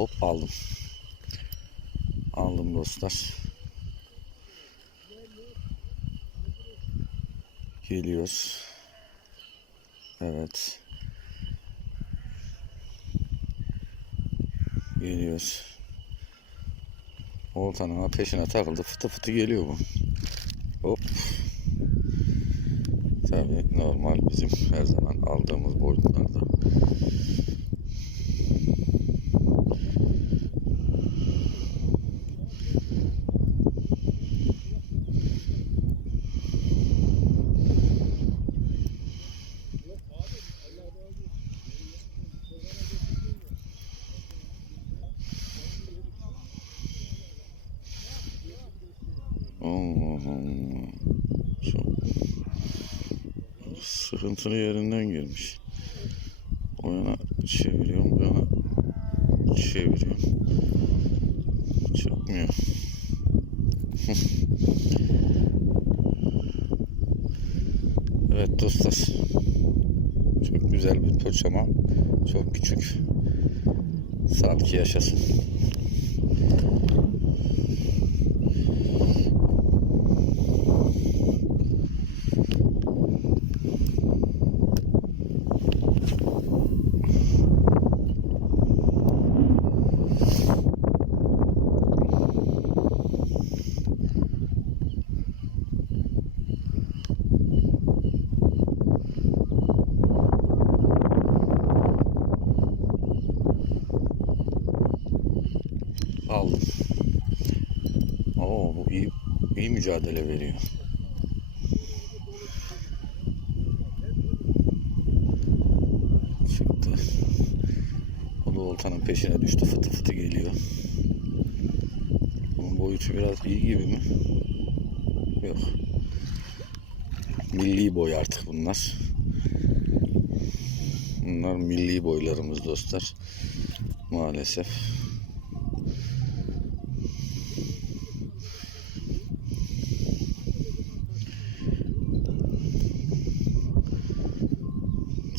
Hop aldım. Aldım dostlar. Geliyoruz. Evet. Geliyoruz. Oltanın peşine takıldı. Fıtı fıtı geliyor bu. Hop. Tabii normal bizim her zaman aldığımız boyutlarda. Allah Allah. Çok sıkıntılı yerinden gelmiş. O yana çeviriyorum, bu yana çeviriyorum. Çıkmıyor. evet dostlar. Çok güzel bir pöç ama çok küçük. Sağ ki yaşasın. Aldım. Oo bu iyi, iyi mücadele veriyor. Çıktı. O da oltanın peşine düştü. Fıtı fıtı geliyor. Bunun boyutu biraz iyi gibi mi? Yok. Milli boy artık bunlar. Bunlar milli boylarımız dostlar. Maalesef.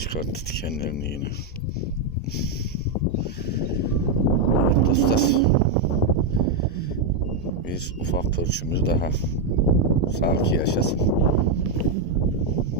Çıkarttı dikenlerini yine. Evet dostlar. Bir ufak pörçümüz daha. Sağ ki yaşasın.